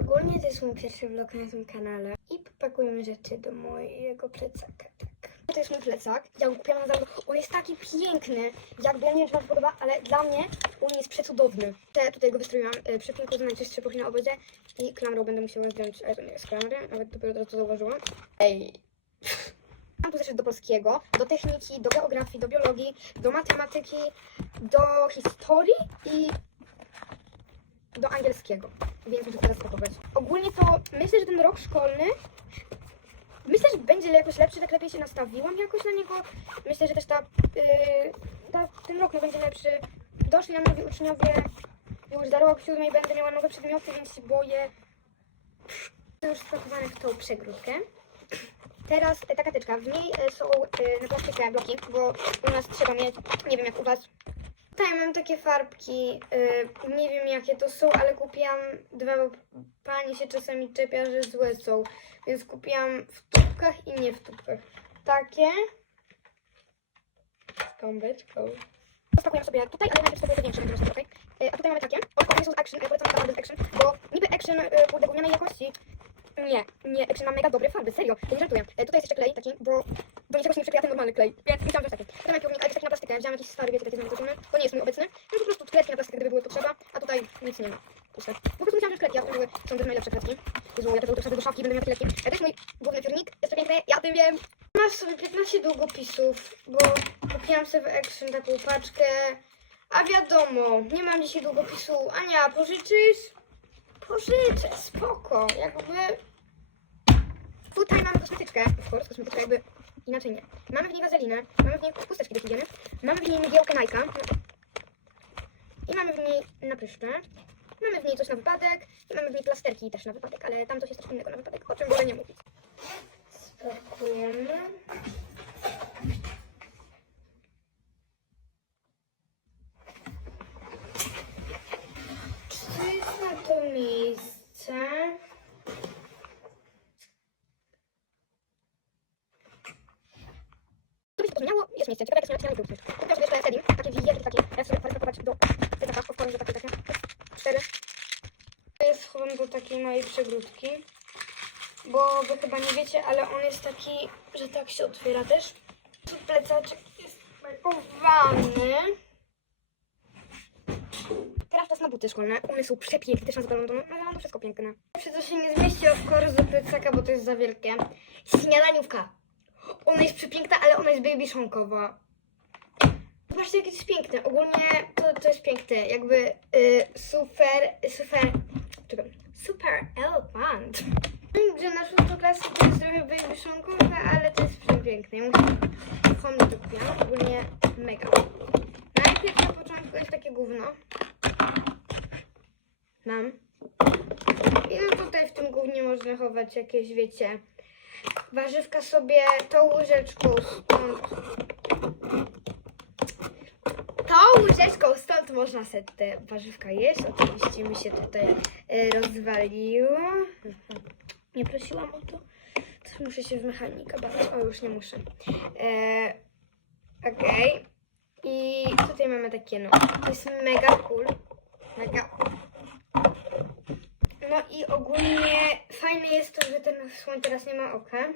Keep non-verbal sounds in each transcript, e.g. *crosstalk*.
Ogólnie to jest mój pierwszy vlog na tym kanale i popakujemy rzeczy do mojego plecaka. Tak. To jest mój plecak. Ja go kupiłam zakup. On jest taki piękny. Jakby ja nie wiem, wam podoba, ale dla mnie on jest przecudowny. Te, tutaj go wystroiłam. Y, Przepinką za najczystsze poszli na obozie i klamrą będę musiała zdjąć, ale to nie jest klamry. Nawet dopiero teraz to zauważyłam. Ej. Mam tu zeszyt do polskiego, do techniki, do geografii, do biologii, do matematyki, do historii i do angielskiego. Teraz. Ogólnie to myślę, że ten rok szkolny myślę, że będzie jakoś lepszy, tak lepiej się nastawiłam jakoś na niego. Myślę, że też ta, yy, ta ten rok no, będzie lepszy. Doszli nam nowi uczniowie. Już za rok siódmej będę miała nowe przedmioty, więc się boję. To już spakowane w tą przegródkę. Teraz e, taka tyczka. W niej e, są e, na plastykę bloki, bo u nas trzeba mieć, nie wiem jak u was. Tutaj mam takie farbki, e, nie wiem jakie to są, ale kupiłam dwa, bo pani się czasami czepia, że złe są. Więc kupiłam w tubkach i nie w tubkach. Takie. Z gąbeczką. Spakuję sobie tutaj, ale najpierw spakuję te większe, będzie sobie, okej? E, A tutaj mamy takie. O, one są z Action, polecam na Action, bo niby Action, e, kurde, gównianej jakości, nie, nie, Action ma mega dobre farby, serio, ja nie żartuję. E, tutaj jest jeszcze klej taki, bo do niczego się nie przykleja ten normalny klej, więc musiałam wziąć taki. Mam plastykę, wziąłam jakiś stary, wiecie, taki znany to nie jest mój obecny. No po prostu kredki na plastykę, gdyby były potrzeba, a tutaj nic nie ma. Puste. Po prostu musiałam wziąć kredki, a były, są też najlepsze kredki. Jezu, ja też wrzucę do szafki, będę takie kredki. To jest mój główny piórnik, jest piękny, ja o tym wiem. Masz sobie 15 długopisów, bo kupiłam sobie w Action taką paczkę, a wiadomo, nie mam dzisiaj długopisu. Ania, pożyczysz? Pożyczę, spoko, jakby... Tutaj mamy kosmetyczkę, of course, kosmetyczka jakby inaczej nie. Mamy w niej wazelinę, mamy w niej chusteczki do higieny, mamy w niej mgiełkę Nike'a i mamy w niej napryszcze. Mamy w niej coś na wypadek i mamy w niej plasterki też na wypadek, ale tam coś jest coś innego na wypadek, o czym wolę nie mówić. Spakujemy. Czy to jest na to miejsce? Pozmieniało, jest miejsce. Ciekawe jak na YouTube. Kupiłam sobie jeszcze Sedim, takie wielkie, takie, ja sobie parę spakować do plecaka, w porę, że takie, takie, cztery. To jest schowam do takiej małej przegródki, bo wy chyba nie wiecie, ale on jest taki, że tak się otwiera też. Tu plecaczek jest pakowany. Teraz czas na buty szkolne. One są przepiękne, też na toną, ale mam to wszystko piękne. Pierwsze to się nie zmieści course do plecaka, bo to jest za wielkie. Śniadaniówka. Ona jest przepiękna, ale ona jest babyszonkowa. Zobaczcie, jakie jest piękne. Ogólnie to, to jest piękne. Jakby y, super, super, czekaj, super elegant. Wiem, że na szóstą klasę to jest trochę babyszonkowe, ale to jest przepiękne. Ja muszę to kupiłam. Ogólnie mega. Najpierw na początku jest takie gówno. Mam. I no tutaj w tym głównie można chować jakieś, wiecie, warzywka sobie tą łyżeczką stąd. Tą łyżeczką stąd można sobie te warzywka jeść. Oczywiście mi się tutaj e, rozwaliło. *laughs* Nie prosiłam o to. Też muszę się w mechanika bawić. O, już nie muszę. E, Okej. I tutaj mamy takie, no. To jest mega cool. Mega no i ogólnie fajne jest to, że ten słoń teraz nie ma oka.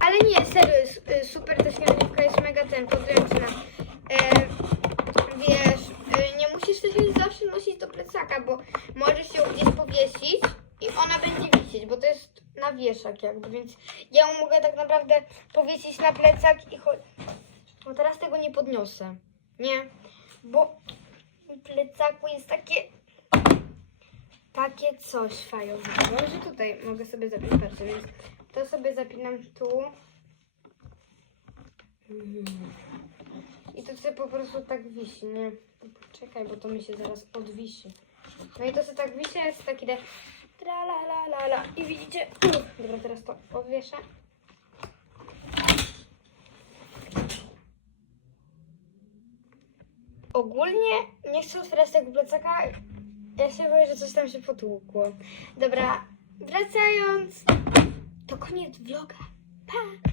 Ale nie, serio, jest y, super, ta śniadaniówka jest mega ten, podręczna. E, wiesz, y, nie musisz też zawsze nosić do plecaka, bo możesz ją gdzieś powiesić i ona będzie wisieć, bo to jest na wieszak jakby, więc ja ją mogę tak naprawdę powiesić na plecak i chodź. No teraz tego nie podniosę, nie? Bo plecaku jest takie takie coś fajowego, że tutaj mogę sobie zapinać, patrzcie, więc to sobie zapinam tu. I to sobie po prostu tak wisi, nie? Czekaj, bo to mi się zaraz odwisi. No i to sobie tak wisi, jest taki de... Tra la la la la. I widzicie? Dobra, teraz to odwieszę. Ogólnie nie chcę otwierać tego plecaka. Ja się boję, że coś tam się potłukło. Dobra, wracając. To koniec vloga. Pa!